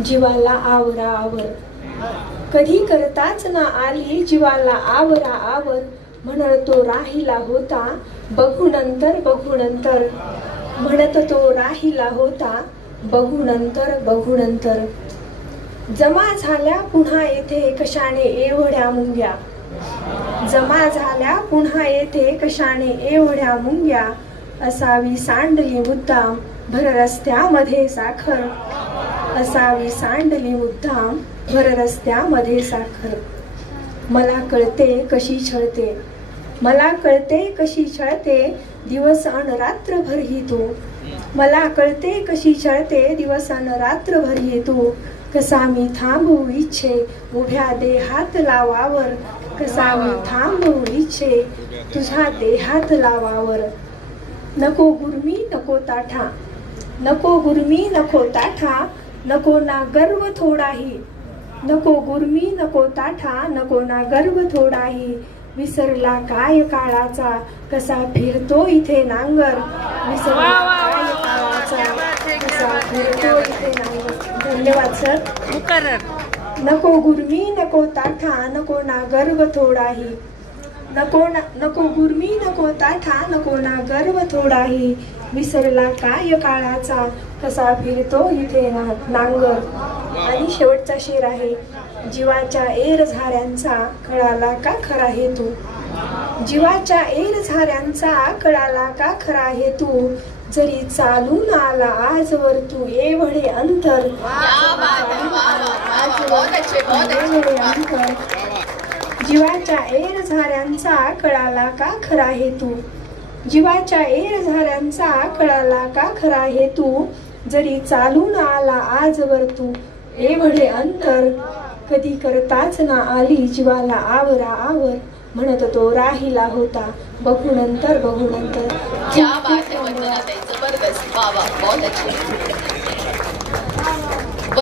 जीवाला आवरा आवर, कधी करताच ना आली जीवाला आवरा आवर. म्हणत तो राहिला होता बघू नंतर बघू नंतर, म्हणत तो राहिला होता बघू नंतर बघू नंतर. जमा झाल्या पुन्हा येथे कशाने एवढ्या मुंग्या, जमा झाल्या पुन्हा येथे कशाने एवढ्या मुंग्या. असावी सांडली मुद्दाम भर रस्त्यामध्ये साखर, असावी सांडली मुद्दाम भर रस्त्यामध्ये साखर. मला कळते कशी छळते, मला कळते कशी छळते दिवस अन रात्रभर ही तू. मला कळते कशी छळते दिवस अन रात्रभर ही तू. कसा मी थांबवू इच्छे उभ्या देहात लावावर, कसा मी थांबवू इच्छे तुझ्या देहात लावावर. नको गुरमी नको ताठा, नको गुरमी नको ताठा, नको ना गर्व थोडाही. नको गुरमी नको ताठा, नको ना गर्व थोडाही. विसरला काय काळाचा कसा फिरतो इथे नांगर, विसरला काय काळाचा कसा फिरतो इथे नांगर. धन्यवाद सर. नको गुरमी नको ताठा, नको ना गर्व थोडाही. नको गुरमी नको ताठा, नको ना गर्व थोडाही. विसरला काय काळाचा कसा फिरतो इथे नांगर. आणि शेवटचा शेर आहे. जीवाच्या एर झाऱ्यांचा कळाला का खरा हेतू, जीवाच्या एर झाऱ्यांचा कळाला का खरा हेतू. जरी चालून आला आजवर तू एवढे अंतर, एवढे अंतर. जीवाच्या एर झाऱ्यांचा कळाला का खरा हेतू, जीवाच्या एर झाऱ्यांचा कळाला का खरा हेतू. जरी चालून आला आजवर तू एवढे अंतर, कधी करताच ना आली जीवाला आवरा आवर. म्हणत तो राहिला होता बघू नंतर बघू नंतर. क्या बात है वंदना ताई, जबरदस्त, वाह वाह, बहुत अच्छे.